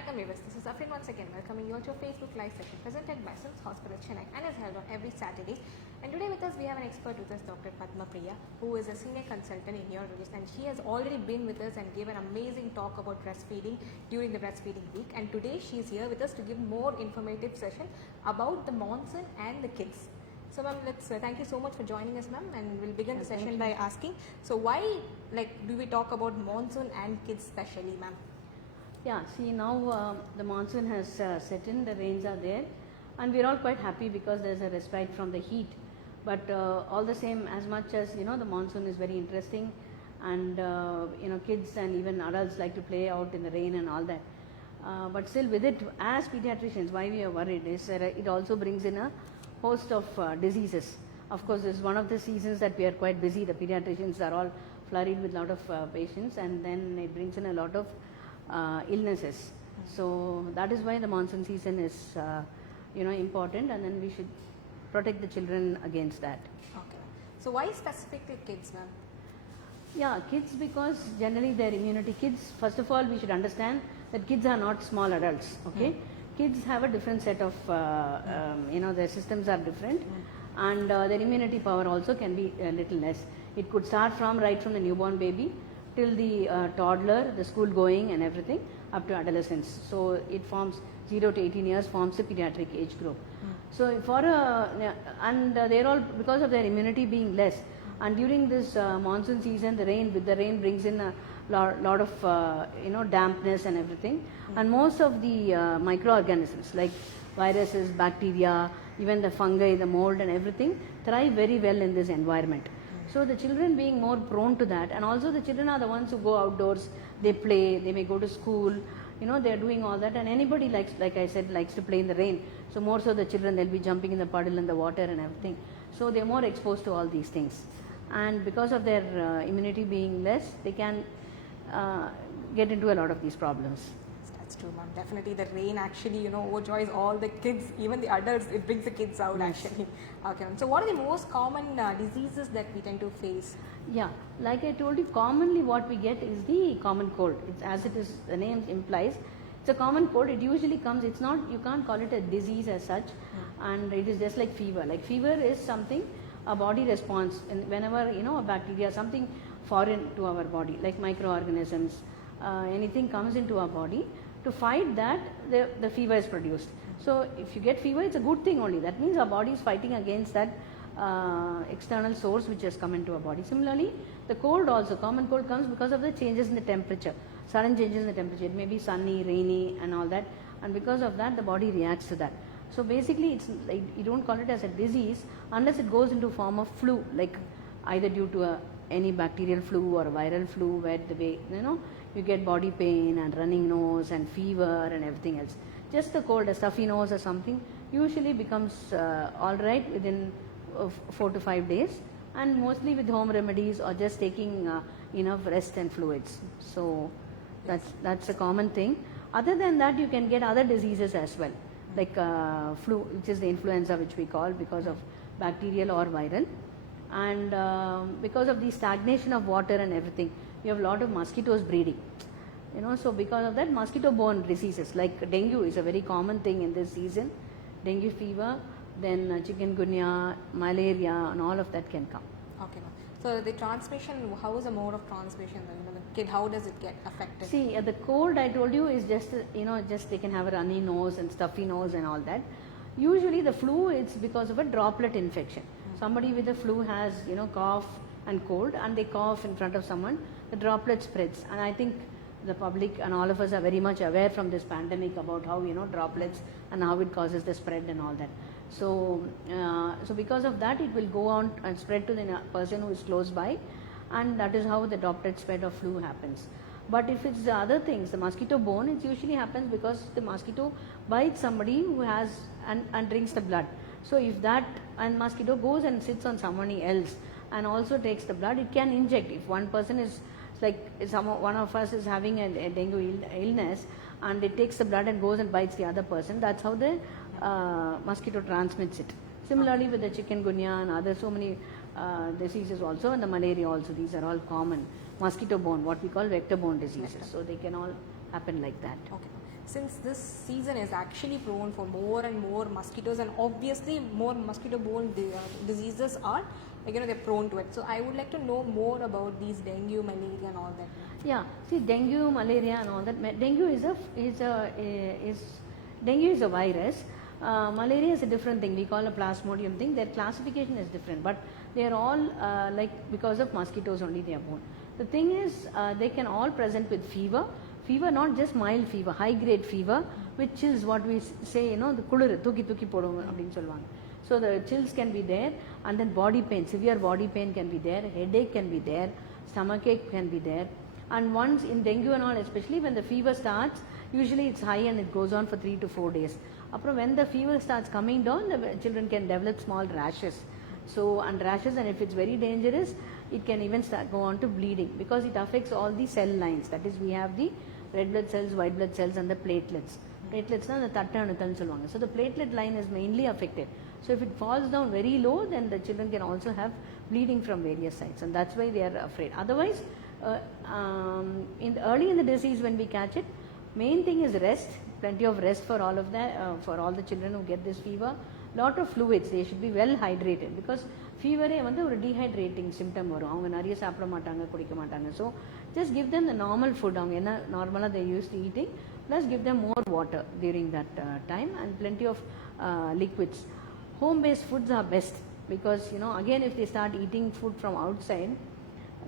Vanakkam viewers, this is Afrin once again welcoming you all to a Facebook live session presented by SRM Hospital Chennai and is held on every Saturday. And today with us we have an expert with us, Dr. Padmapriya, who is a senior consultant in neonatology, and she has already been with us and gave an amazing talk about breastfeeding during the breastfeeding week. And today she is here with us to give more informative session about the MONSOON and the kids. So ma'am, let's thank you so much for joining us, ma'am, and we'll begin the session by asking, so why do we talk about MONSOON and kids specially, ma'am? Yeah, see now the monsoon has set in, the rains are there, and we're all quite happy because there's a respite from the heat. But all the same, as much as the monsoon is very interesting, and kids and even adults like to play out in the rain and all that. But still, with it, as pediatricians, why we are worried is it also brings in a host of diseases. Of course, this is one of the seasons that we are quite busy. The pediatricians are all flurried with a lot of patients, and then it brings in a lot of illnesses. So that is why the monsoon season is important, and then we should protect the children against that. Okay. So why specifically kids, ma'am? Yeah, kids, because generally their immunity, kids, first of all, we should understand that kids are not small adults, okay? Kids have a different set of, their systems are different, and their immunity power also can be a little less. It could start right from the newborn baby till the toddler, the school going and everything, up to adolescence. So it forms 0 to 18 years forms the pediatric age group. So for they're all, because of their immunity being less, and during this monsoon season, the rain brings in a lot of dampness and everything, and most of the microorganisms like viruses, bacteria, even the fungi, the mold and everything thrive very well in this environment. So the children being more prone to that, and also the children are the ones who go outdoors, they play, they may go to school, they're doing all that, and anybody likes to play in the rain. So more so the children, they'll be jumping in the puddle in the water and everything. So they're more exposed to all these things. And because of their immunity being less, they can get into a lot of these problems. That's true, ma'am. Definitely the rain actually, overjoys all the kids, even the adults, it brings the kids out actually. Okay, ma'am. So what are the most common diseases that we tend to face? Yeah, like I told you, commonly what we get is the common cold. It's, as it is, the name implies, it's a common cold. It usually comes, it's not, you can't call it a disease as such, and it is just like fever. Like fever is something, a body response, and whenever, a bacteria, something foreign to our body, like microorganisms, anything comes into our body, to fight that, the fever is produced. So if you get fever, it's a good thing only. That means our body is fighting against that external source which has come into our body. Similarly, the cold also, common cold comes because of the changes in the temperature, sudden changes in the temperature. It may be sunny, rainy and all that, and because of that the body reacts to that. So basically it's like, you don't call it as a disease unless it goes into form of flu, like either due to any bacterial flu or a viral flu, where the way, you get body pain and running nose and fever and everything else. Just the cold, a stuffy nose or something, usually becomes alright within 4 to 5 days, and mostly with home remedies or just taking enough rest and fluids. So that's a common thing. Other than that, you can get other diseases as well, like flu, which is the influenza, which we call, because of bacterial or viral, and because of the stagnation of water and everything, you have a lot of mosquitoes breeding. So because of that, mosquito-borne diseases like dengue is a very common thing in this season. Dengue fever, then chikungunya, malaria, and all of that can come. Okay, ma'am. So the transmission, how is the mode of transmission? The kid, how does it get affected? See, the cold I told you is just just they can have a runny nose and stuffy nose and all that. Usually the flu, it's because of a droplet infection. Somebody with the flu has cough and cold, and they cough in front of someone, the droplet spreads. And I think the public and all of us are very much aware from this pandemic about how droplets and how it causes the spread and all that. So because of that, it will go on and spread to the person who is close by, and that is how the droplet spread of flu happens. But if it's the other things, the mosquito borne, it usually happens because the mosquito bites somebody who has and drinks the blood. So if that and mosquito goes and sits on somebody else and also takes the blood, it can inject. If one person is, like one of us is having a dengue illness, and it takes the blood and goes and bites the other person, that's how the mosquito transmits it. Similarly with the chikungunya and other so many diseases also, and the malaria also, these are all common mosquito borne, what we call vector borne diseases. So they can all happen like that. Okay. since this season is actually prone for more and more mosquitoes, and obviously more mosquito-borne diseases are, they're prone to it. So I would like to know more about these dengue, malaria, and all that. Yeah, see, dengue, malaria, and all that. Dengue is a virus. Malaria is a different thing. We call a plasmodium thing. Their classification is different, but they are all because of mosquitoes only they are born. The thing is, they can all present with fever. Fever, not just mild fever, high grade fever, which is what we say, the kulur, thuki podum அப்படினு சொல்வாங்க. So the chills can be there, and then body pain, severe body pain can be there, headache can be there, stomachache can be there. And once in dengue and all, especially when the fever starts, usually it's high and it goes on for 3 to 4 days. When the fever starts coming down, the children can develop small rashes. And if it's very dangerous, it can even go on to bleeding, because it affects all the cell lines. That is, we have the red blood cells, white blood cells, and the platelets. Platelets are the tatta anuthal solvanga. So the platelet line is mainly affected. So if it falls down very low, then the children can also have bleeding from various sides, and that's why they are afraid. Otherwise, early in the disease when we catch it, main thing is rest, plenty of rest for all of that, for all the children who get this fever. Lot of fluids, they should be well hydrated, because fever வந்து ஒரு dehydrating symptom வரும். அவங்க நிறைய சாப்பிட மாட்டாங்க, குடிக்க மாட்டாங்க. So just give them the normal food. அவங்க என்ன நார்மலாக they used to eating, plus give them more water during that time, and plenty of liquids. Home based foods are best, because again, if they start eating food from outside,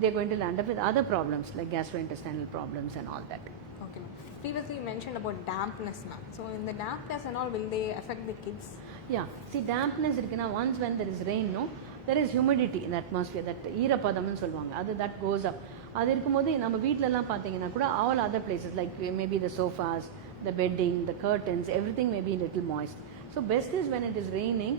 they're going to land up with other problems like gastrointestinal problems and all that. Okay. Previously you mentioned about dampness, ma'am. So in the dampness and all, will they affect the kids? Yeah. See, dampness இருக்குனா, once when there is rain, there is humidity in the atmosphere, that ஈரப்பதம்னு சொல்வாங்க, that goes up. அது இருக்கும்போது நம்ம வீட்ல எல்லாம் பாத்தீங்கன்னா கூட all other places like maybe the sofas, the bedding, the curtains, everything may be a little moist. So best is when it is raining,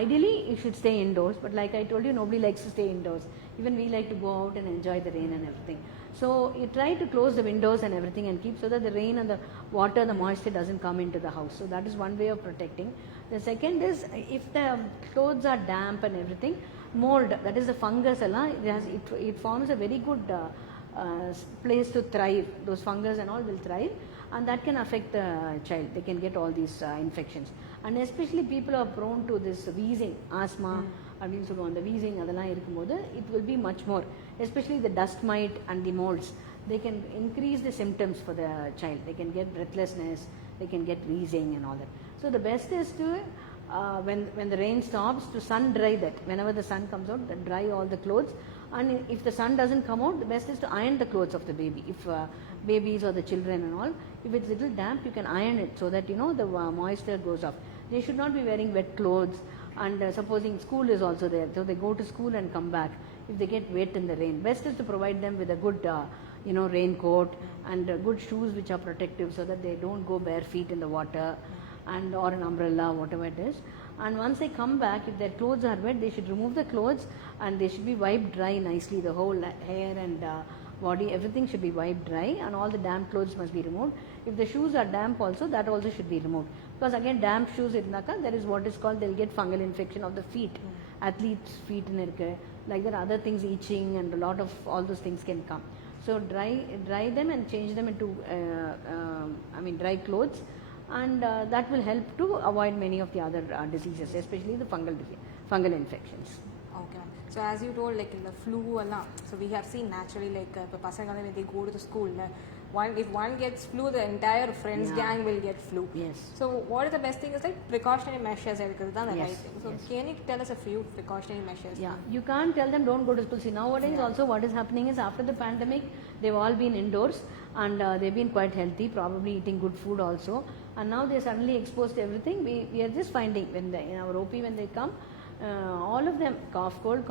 ideally you should stay indoors, but like I told you, nobody likes to stay indoors. Even we like to go out and enjoy the rain and everything. So you try to close the windows and everything and keep, so that the rain and the water, the moisture doesn't come into the house. So that is one way of protecting. The second is, if the clothes are damp and everything, mold, that is the fungus, it forms a very good place to thrive. Those fungus and all will thrive, and that can affect the child. They can get all these infections. And especially people are prone to this wheezing, asthma, அப்படின்னு சொல்லுவோம், அந்த wheezing அதெல்லாம் இருக்கும்போது it will be much more, especially the dust mite and the molds. They can increase the symptoms for the child. They can get breathlessness, they can get wheezing and all that. So the best is to when the rain stops, to sun dry that. Whenever the sun comes out, dry all the clothes. And if the sun doesn't come out, the best is to iron the clothes of the baby. If babies or the children and all, if it's little damp, you can iron it, so that the moisture goes off. They should not be wearing wet clothes. And supposing school is also there, so they go to school and come back, if they get wet in the rain, best is to provide them with a good raincoat and good shoes which are protective, so that they don't go bare feet in the water, and or an umbrella, whatever it is. And once they come back, if their clothes are wet, they should remove the clothes, and they should be wiped dry nicely. The whole hair and body, everything should be wiped dry, and all the damp clothes must be removed. If the shoes are damp also, that also should be removed, because again, damp shoes irnaka, there is what is called, they'll get fungal infection of the feet. Athlete's feet like that, other things, itching, and a lot of all those things can come. So dry them and change them into dry clothes, and that will help to avoid many of the other diseases, especially the fungal infections. Okay. So as you told, like in the flu, so we have seen naturally, like when they go to the school, if one gets flu, the entire friends gang will get flu. Yes. So what is the best thing is like precautionary measures, because that's the right thing. So yes. Can you tell us a few precautionary measures? Yeah, you can't tell them don't go to school. See, nowadays also what is happening is, after the pandemic, they've all been indoors, and they've been quite healthy, probably eating good food also, and now they're suddenly exposed to everything. We are just finding in our OP when they come, all of them cough cold.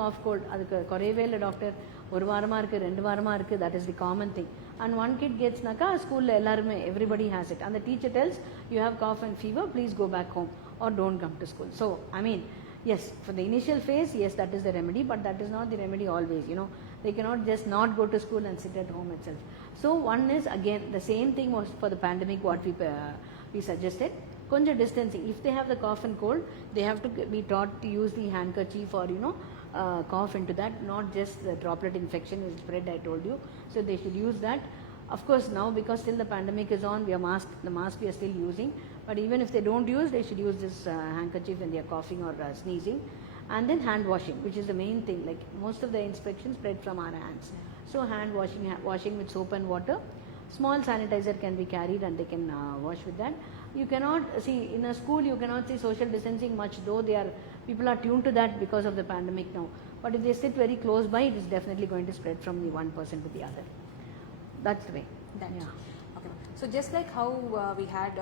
அதுக்கு குறையவே இல்லை doctor, ஒரு வாரமாக இருக்குது, 2 வாரமாக இருக்குது, that is the common thing. And one kid gets naka, school எல்லாருமே, everybody has it, and the teacher tells, you have cough and fever, please go back home or don't come to school. So yes, for the initial phase, yes, that is the remedy, but that is not the remedy always. They cannot just not go to school and sit at home itself. So one is, again, the same thing was for the pandemic, what we suggested, konja distancing. If they have the cough and cold, they have to be taught to use the handkerchief or cough into that, not just the droplet infection is spread, I told you. So they should use that. Of course, now because still the pandemic is on, the mask we are still using. But even if they don't use, they should use this handkerchief when they are coughing or sneezing. And then hand washing, which is the main thing. Like most of the infections spread from our hands. So hand washing with soap and water. Small sanitizer can be carried and they can wash with that. You cannot see in a school, you cannot see social distancing much, though people are tuned to that because of the pandemic now. But if they sit very close by, it is definitely going to spread from the one person to the other. That's the way. That's Yeah. okay. So just like how we had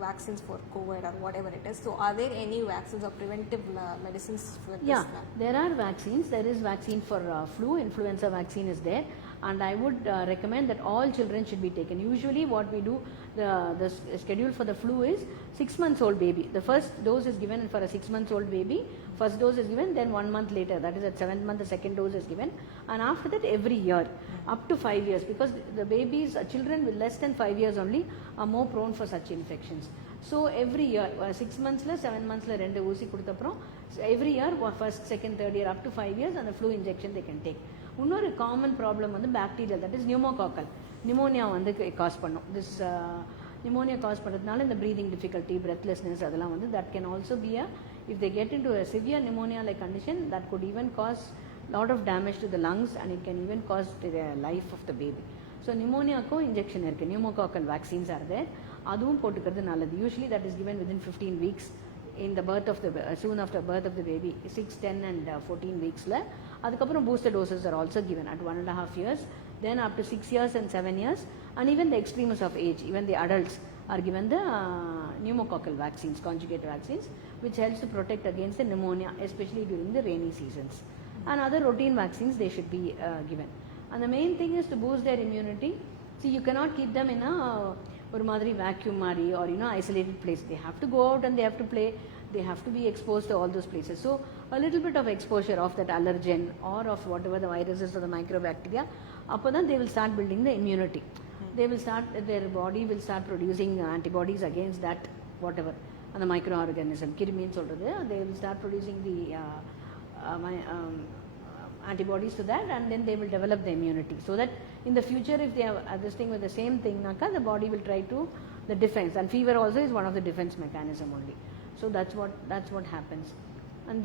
vaccines for COVID or whatever it is, so are there any vaccines or preventive medicines for this? Yeah, there are vaccines. There is vaccine for flu, influenza vaccine is there, and I would recommend that all children should be taken. Usually what we do, the schedule for the flu is 6 months old baby. The first dose is given for a 6 months old baby. First dose is given, then 1 month later, that is at 7th month, the second dose is given, and after that every year, up to 5 years, because the babies, children with less than 5 years only are more prone for such infections. So every year, 6 months, 7 months, every year, first, second, third year, up to 5 years, and the flu injection they can take. Another common problem on the bacterial, that is pneumococcal. Pneumonia cause this pneumonia cause in the breathing difficulty, breathlessness, that can also be if they get into a severe pneumonia like condition, that could even cause lot of damage to the lungs, and it can even cause the life of the baby. So pneumonia injection pneumococcal vaccines are there. Usually that is given within 15 weeks in the birth of the soon after birth of the baby, 6, 10 and 14 weeks. Booster doses are also given at 1.5 years, then up to 6 years and 7 years, and even the extremes of age, even the adults are given the pneumococcal vaccines, conjugate vaccines, which helps to protect against the pneumonia, especially during the rainy seasons. And other routine vaccines they should be given. And the main thing is to boost their immunity. See, you cannot keep them in a vacuum or isolated place. They have to go out and they have to play. They have to be exposed to all those places. So a little bit of exposure of that allergen or of whatever the viruses or the microbacteria, then they will start building the immunity. They will start, their body will start producing antibodies against that whatever, and the microorganism, they will start producing the antibodies to that, and then they will develop the immunity. So that in the future, if they have this thing with the same thing, the body will try to, the defense, and fever also is one of the defense mechanism only. So that's what happens. And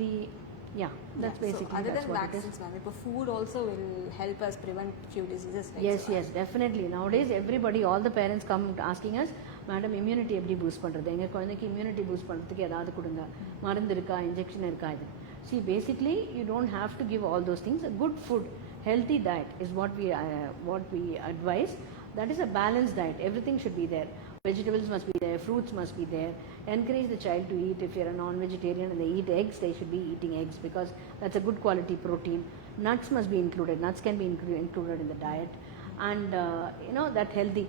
that's basically so other that's than what vaccines, ma'am, food also will help us prevent few diseases, right? Yes, yes, definitely. Nowadays, everybody, all the parents come asking us, Madam, immunity eppadi boost பண்றது? எங்க குழந்தைக்கு immunity boost பண்றதுக்கு ஏதாவது கொடுங்க. மருந்து இருக்கா, injection இருக்கா இது. See, basically, you don't have to give all those things. A good food, healthy diet is what we advise. That is a balanced diet. Everything should be there. Vegetables must be there, fruits must be there. Encourage the child to eat. If you're a non-vegetarian and they eat eggs, they should be eating eggs because that's a good quality protein. Nuts must be included. Nuts can be included in the diet. And that healthy.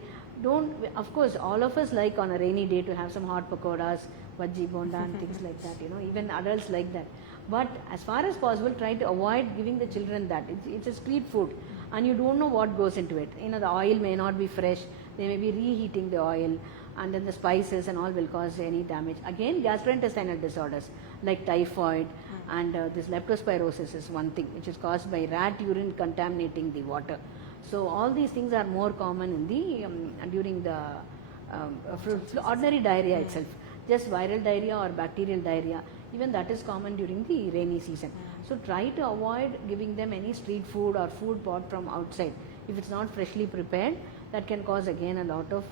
Of course, all of us like on a rainy day to have some hot pakoras, bhaji, bonda and things like that. Even adults like that. But as far as possible, try to avoid giving the children that. It's a street food and you don't know what goes into it. The oil may not be fresh. They may be reheating the oil, and then the spices and all will cause any damage. Again, gastrointestinal disorders like typhoid and this leptospirosis is one thing which is caused by rat urine contaminating the water. So all these things are more common in the during the ordinary diarrhea itself. Just viral diarrhea or bacterial diarrhea, even that is common during the rainy season. So try to avoid giving them any street food or food bought from outside. If it's not freshly prepared, that can cause again a lot of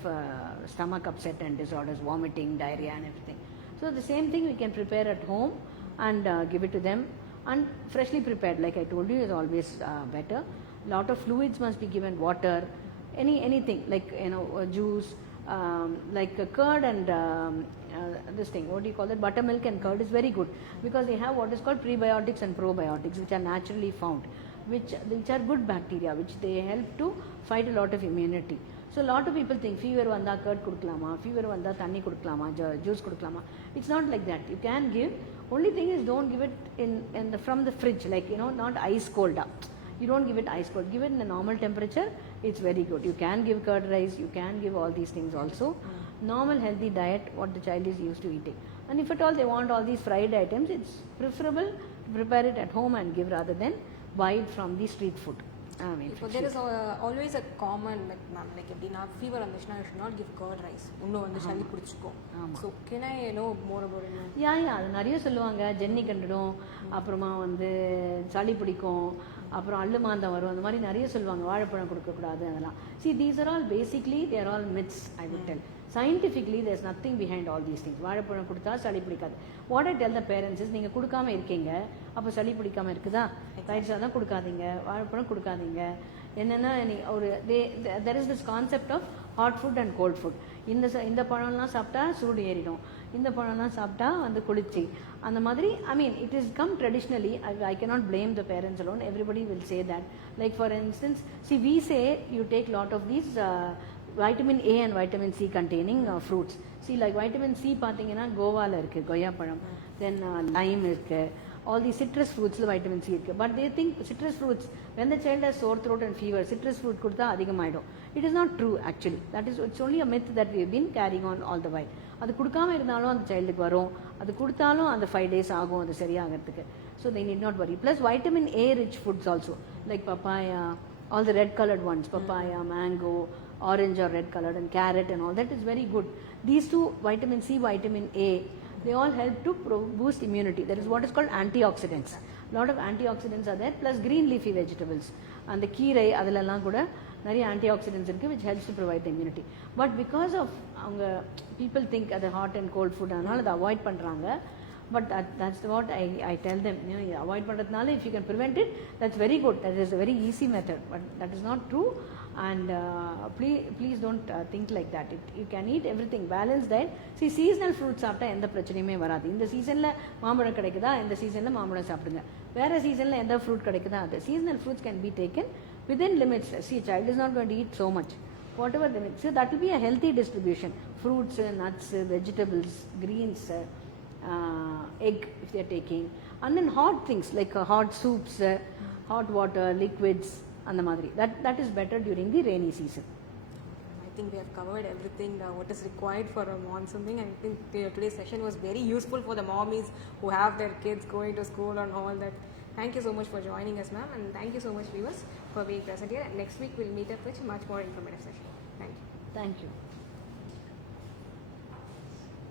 stomach upset and disorders, vomiting, diarrhea and everything. So the same thing we can prepare at home and give it to them, and freshly prepared, like I told you, is always better. Lot of fluids must be given, water, anything like juice, like curd and this thing, what do you call it, buttermilk and curd is very good because they have what is called prebiotics and probiotics which are naturally found, which are good bacteria which they help to fight a lot of immunity. So a lot of people think fever vanda curd kuduklama, fever vanda thanni kuduklama, juice kuduklama. It's not like that. You can give. Only thing is don't give it from the fridge, like not ice cold. You don't give it ice cold. Give it in a normal temperature. It's very good. You can give curd rice. You can give all these things also. Normal healthy diet what the child is used to eating. And if at all they want all these fried items, it's preferable to prepare it at home and give rather than buy it from the street food. இப்போ there is always a common myth ma'am, like எப்படின்னா fever வந்துச்சுன்னா you should not give curd rice, இன்னும் வந்து சளி பிடிச்சிக்கும். So can I know more about it? அது நிறைய சொல்லுவாங்க, ஜென்னி கண்டுடும், அப்புறமா வந்து சளி பிடிக்கும், அப்புறம் அள்ளுமாந்தம் வரும், அந்த மாதிரி நிறைய சொல்லுவாங்க, வாழைப்பழம் கொடுக்கக்கூடாது அதெல்லாம். See, these are all basically, they are all myths, I would tell. Scientifically, there is nothing behind all these things. வாழைப்பழம் கொடுத்தா சளி பிடிக்காது. What I tell the parents is, நீங்கள் கொடுக்காம இருக்கீங்க, அப்போ சளி பிடிக்காம இருக்குதா, ரைட் சார் தான் கொடுக்காதீங்க, வாழைப்பழம் கொடுக்காதீங்க. என்னென்னா ஒரு there is this concept of hot food and cold food. இந்த பழம்லாம் சாப்பிட்டா சூடு ஏறிடும், இந்த பழம்லாம் சாப்பிட்டா வந்து குளிர்ச்சி, அந்த மாதிரி. I mean, it is come traditionally. I cannot blame the parents alone. Everybody will say that. Like for instance, see, we say you take lot of these vitamin A and vitamin C containing fruits. See, like vitamin C பார்த்தீங்கன்னா கோவால இருக்கு, கொய்யா பழம், then lime இருக்கு, all these citrus fruits vitamin C இருக்கு. But they think citrus fruits, when the child has sore throat and fever, citrus fruit கொடுத்தா அதிகமாயிடும். It is not true actually. It's only a myth that we have been carrying on all the while. அது கொடுக்காம இருந்தாலும் அந்த சைல்டுக்கு வரும், அது கொடுத்தாலும் அந்த 5 days ஆகும் அது சரியாகிறதுக்கு. So they need not worry. Plus vitamin A rich foods also, like papaya, all the red colored ones, papaya, mango, orange or red colored, and carrot and all that is very good. These two, vitamin C, vitamin A, they all help to boost immunity. That is what is called antioxidants. Lot of antioxidants are there, plus green leafy vegetables and the கீரை அதிலெல்லாம் கூட நிறைய antioxidants இருக்கு, which helps to provide the immunity. But because of அவங்க people think அது hot and cold food, அதனால அதை avoid பண்ணுறாங்க. But that's what I tell them, avoid பண்ணுறதுனால if you can prevent it, that's very good. That is a very easy method, but that is not true. And please don't think like that. You can eat everything, balanced diet. See, seasonal fruits சாப்பிட்டா எந்த பிரச்சனையுமே வராது. இந்த சீசனில் மாம்பழம் கிடைக்குதா, இந்த சீசனில் மாம்பழம் சாப்பிடுங்க. வேறு சீசனில் எந்த ஃப்ரூட் கிடைக்குதா அது. Seasonal fruits can be taken within limits. See, a child is not going to eat so much. Whatever the limits, so that will be a healthy distribution. Fruits, nuts, vegetables, greens, egg if they are taking, and then hot things like hot soups, hot water, liquids, and the madri. That is better during the rainy season. I think we have covered everything what is required for a monsoon thing. I think today's session was very useful for the mommies who have their kids going to school and all that. Thank you so much for joining us, ma'am, and thank you so much, viewers, for being present here. And next week we'll meet up with much more informative session. Thank you. Thank you.